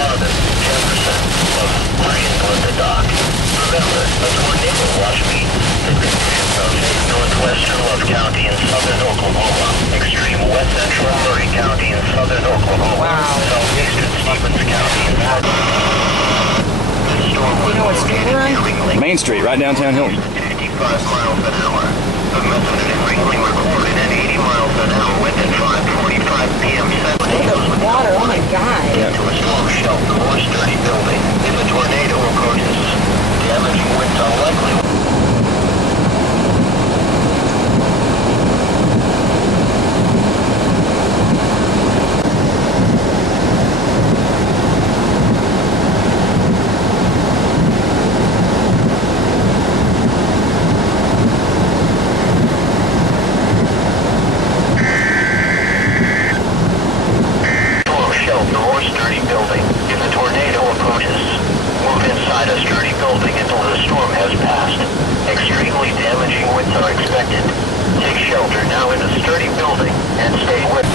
Marvin, Jefferson, of Greenwood to dock. Remember, a tornado watch me. Northwestern Love County in southern Oklahoma. Extreme west central Murray County in southern Oklahoma. Wow. Southeastern Stevens County in southern. You know what street we're on? Main Street, right downtown Healdton. 55 miles an hour. The messenger ringling recorded at 80 miles an hour within 5:45 p.m. Look at the water, oh my God. Into a storm shelter or sturdy building. If a tornado approaches, damage winds unlikely. Take shelter now in a sturdy building and stay with.